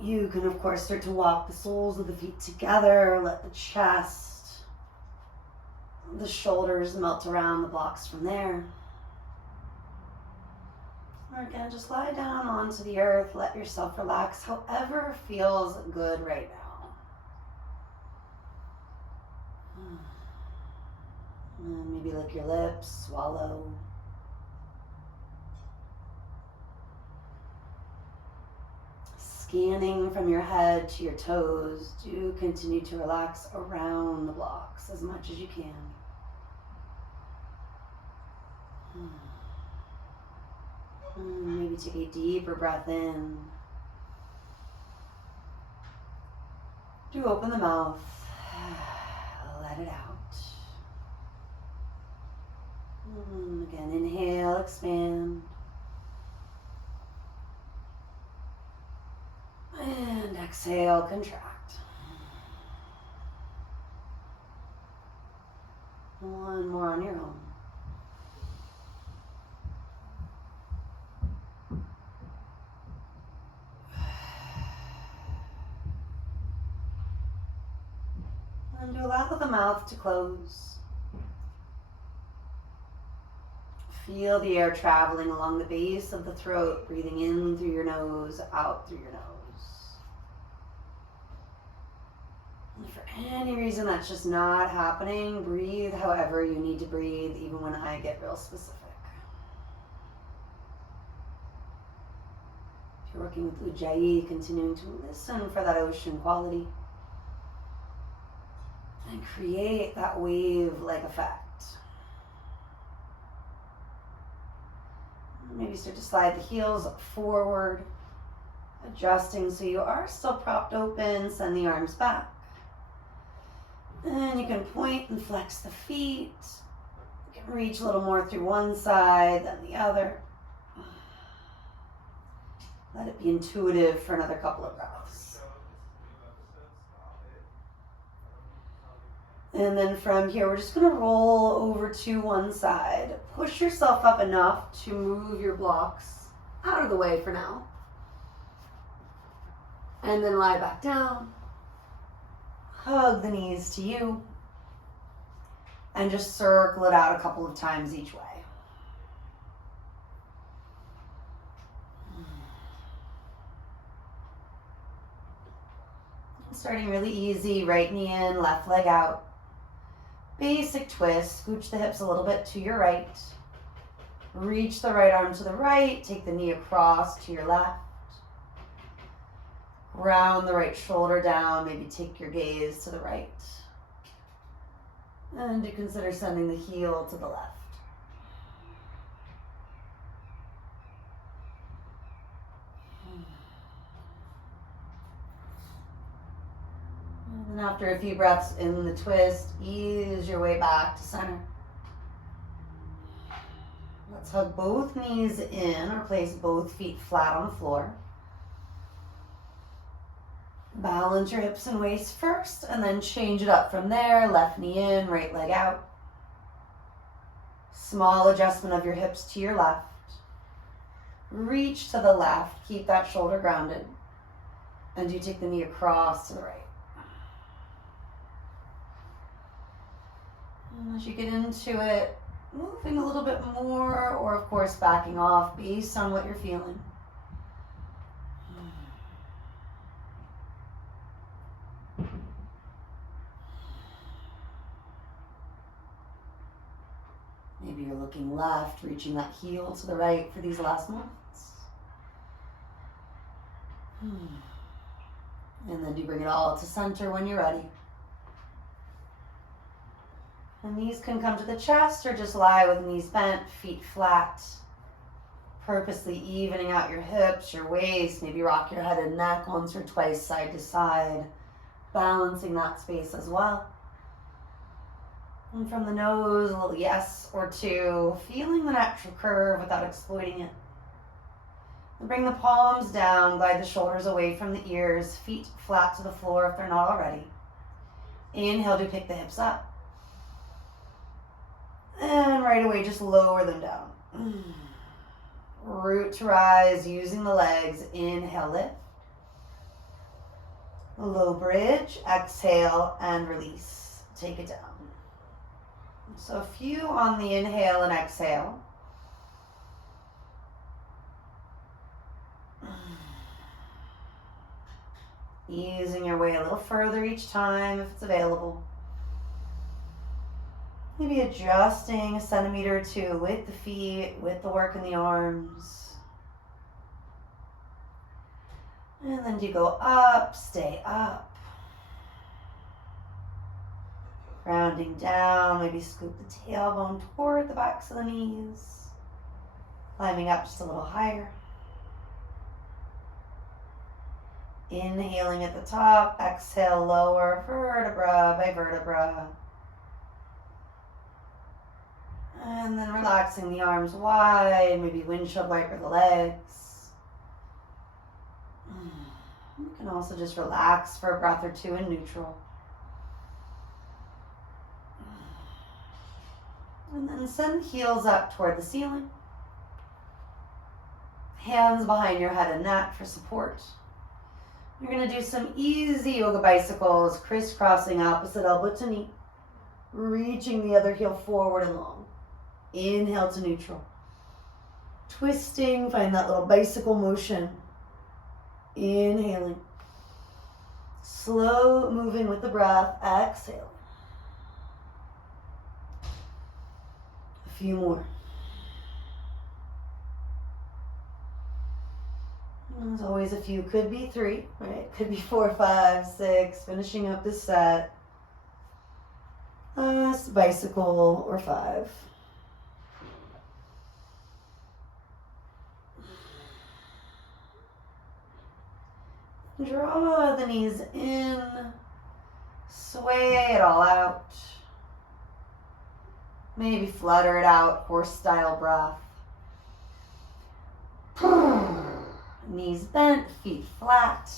You can, of course, start to walk the soles of the feet together. Let the chest, the shoulders melt around the blocks from there. Or again, just lie down onto the earth. Let yourself relax however feels good right now. And maybe lick your lips, swallow. Scanning from your head to your toes, do continue to relax around the blocks as much as you can. Maybe take a deeper breath in. Do open the mouth. Let it out. Again, inhale, expand. And exhale, contract. One more on your own. And allow the mouth to close. Feel the air traveling along the base of the throat, breathing in through your nose, out through your nose. And for any reason that's just not happening, breathe however you need to breathe, even when I get real specific. If you're working with Ujjayi, continuing to listen for that ocean quality. And create that wave-like effect. Maybe start to slide the heels forward, adjusting so you are still propped open. Send the arms back. And you can point and flex the feet. You can reach a little more through one side than the other. Let it be intuitive for another couple of breaths. And then from here, we're just going to roll over to one side. Push yourself up enough to move your blocks out of the way for now. And then lie back down. Hug the knees to you. And just circle it out a couple of times each way. Starting really easy, right knee in, left leg out. Basic twist, scooch the hips a little bit to your right. Reach the right arm to the right, take the knee across to your left. Round the right shoulder down, maybe take your gaze to the right. And do consider sending the heel to the left. And after a few breaths in the twist, ease your way back to center. Let's hug both knees in or place both feet flat on the floor. Balance your hips and waist first and then change it up from there. Left knee in, right leg out. Small adjustment of your hips to your left. Reach to the left, keep that shoulder grounded. And you take the knee across to the right. And as you get into it, moving a little bit more, or of course backing off based on what you're feeling. Maybe you're looking left, reaching that heel to the right for these last moments. And then do bring it all to center when you're ready. And knees can come to the chest or just lie with knees bent, feet flat. Purposely evening out your hips, your waist. Maybe rock your head and neck once or twice side to side. Balancing that space as well. And from the nose, a little yes or two. Feeling the natural curve without exploiting it. And bring the palms down, glide the shoulders away from the ears. Feet flat to the floor if they're not already. Inhale to pick the hips up. And right away, just lower them down. Root to rise, using the legs. Inhale, lift. Low bridge, exhale and release. Take it down. So a few on the inhale and exhale. Easing your way a little further each time if it's available. Maybe adjusting a centimeter or two with the feet, with the work in the arms. And then you go up, stay up. Rounding down, maybe scoop the tailbone toward the backs of the knees. Climbing up just a little higher. Inhaling at the top, exhale, lower vertebra by vertebra. And then relaxing the arms wide, maybe windshield wiper the legs. You can also just relax for a breath or two in neutral. And then send heels up toward the ceiling. Hands behind your head and neck for support. You're going to do some easy yoga bicycles, crisscrossing opposite elbow to knee. Reaching the other heel forward and long. Inhale to neutral. Twisting, find that little bicycle motion. Inhaling. Slow moving with the breath. Exhale. A few more. There's always a few. Could be 3, right? Could be 4, 5, 6. Finishing up this set. Last bicycle or 5. Draw the knees in. Sway it all out. Maybe flutter it out, horse-style breath. Knees bent, feet flat.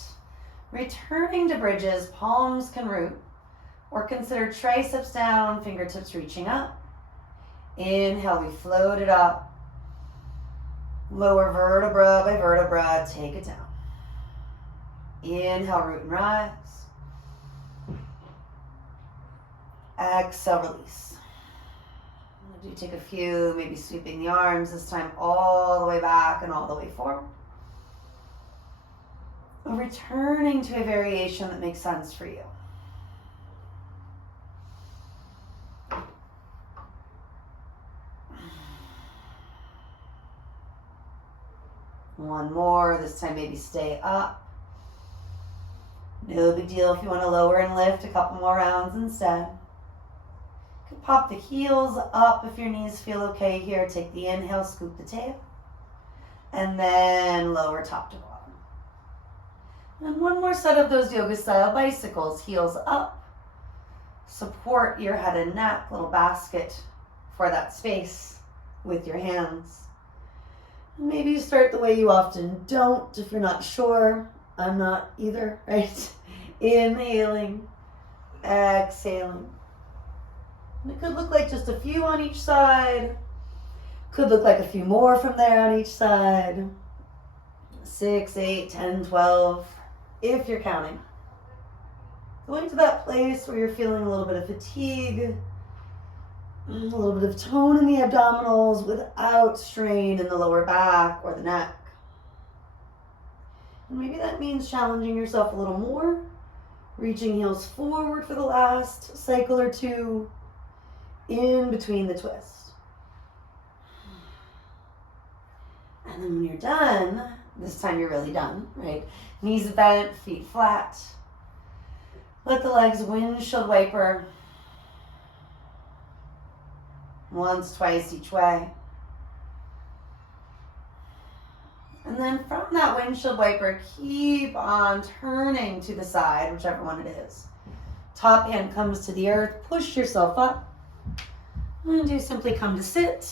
Returning to bridges, palms can root. Or consider triceps down, fingertips reaching up. Inhale, we float it up. Lower vertebra by vertebra, take it down. Inhale, root and rise. Exhale, release. Do take a few, maybe sweeping the arms, this time all the way back and all the way forward. Returning to a variation that makes sense for you. One more, this time maybe stay up. No big deal if you want to lower and lift a couple more rounds instead. You can pop the heels up if your knees feel okay here. Take the inhale, scoop the tail. And then lower top to bottom. And one more set of those yoga style bicycles, heels up. Support your head and neck, little basket for that space with your hands. Maybe you start the way you often don't if you're not sure. I'm not either, right? Inhaling, exhaling. And it could look like just a few on each side. Could look like a few more from there on each side. 6, 8, 10, 12, if you're counting. Going to that place where you're feeling a little bit of fatigue, a little bit of tone in the abdominals without strain in the lower back or the neck. And maybe that means challenging yourself a little more, reaching heels forward for the last cycle or two, in between the twists. And then when you're done, this time you're really done, right? Knees bent, feet flat. Let the legs windshield wiper. Once, twice each way. And then from that windshield wiper, keep on turning to the side, whichever one it is. Top hand comes to the earth, push yourself up. And do simply come to sit.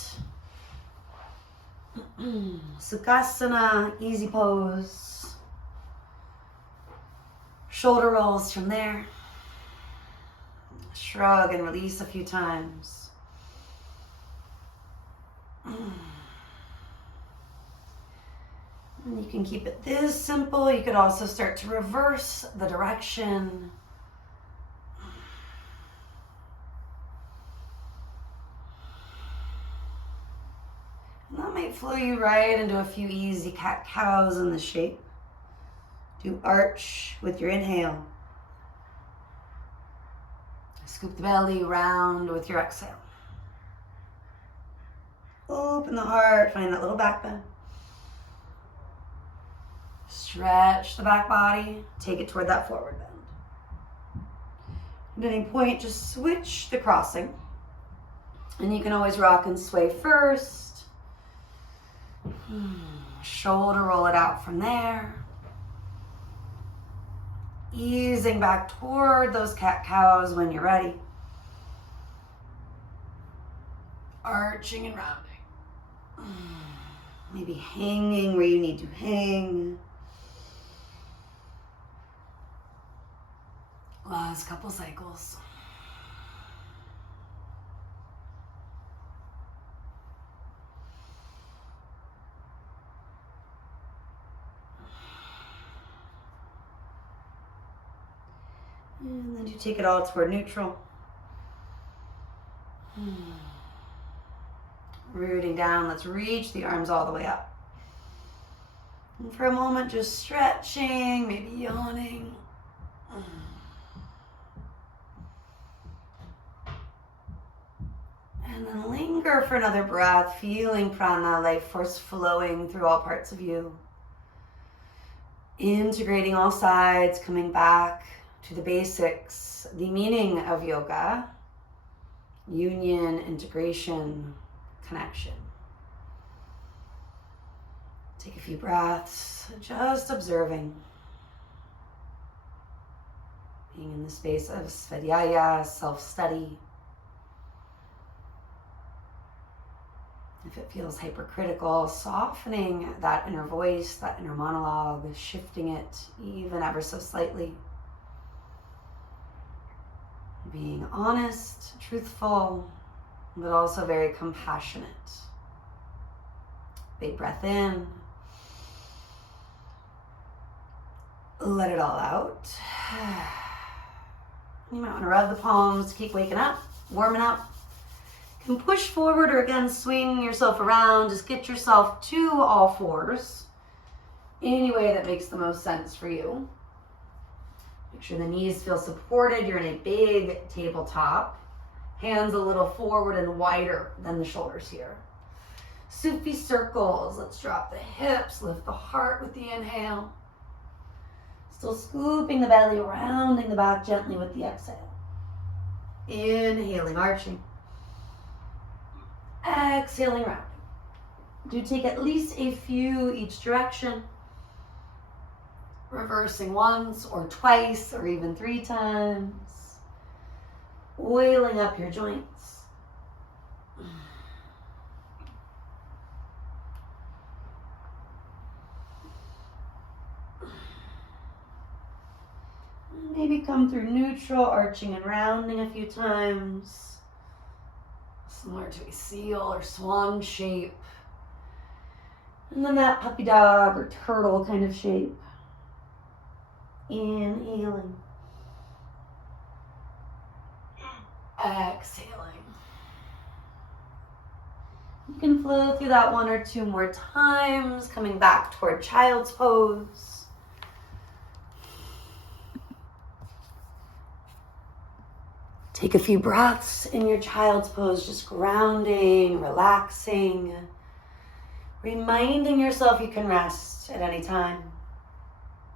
Sukhasana, easy pose. Shoulder rolls from there. Shrug and release a few times. And you can keep it this simple. You could also start to reverse the direction. And that might flow you right into a few easy cat-cows in the shape. Do arch with your inhale. Scoop the belly round with your exhale. Open the heart, find that little back bend. Stretch the back body, take it toward that forward bend. At any point, just switch the crossing. And you can always rock and sway first. Shoulder roll it out from there. Easing back toward those cat-cows when you're ready. Arching and rounding. Maybe hanging where you need to hang. Last couple cycles. And then you take it all toward neutral. Rooting down, let's reach the arms all the way up. And for a moment, just stretching, maybe yawning. And then linger for another breath, feeling prana, life force flowing through all parts of you. Integrating all sides, coming back to the basics, the meaning of yoga, union, integration, connection. Take a few breaths, just observing. Being in the space of svadhyaya, self-study. If it feels hypercritical, softening that inner voice, that inner monologue, shifting it even ever so slightly. Being honest, truthful, but also very compassionate. Big breath in. Let it all out. You might want to rub the palms, keep waking up, warming up. You can push forward or again swing yourself around. Just get yourself to all fours. Any way that makes the most sense for you. Make sure the knees feel supported. You're in a big tabletop. Hands a little forward and wider than the shoulders here. Sufi circles. Let's drop the hips, lift the heart with the inhale. Still scooping the belly, rounding the back gently with the exhale. Inhaling, arching. Exhaling, rounding. Do take at least a few each direction. Reversing once or twice or even 3 times. Oiling up your joints. Maybe come through neutral, arching and rounding a few times. Similar to a seal or swan shape. And then that puppy dog or turtle kind of shape. Inhaling. Exhaling. You can flow through that 1 or 2 more times, coming back toward child's pose. Take a few breaths in your child's pose, just grounding, relaxing, reminding yourself you can rest at any time.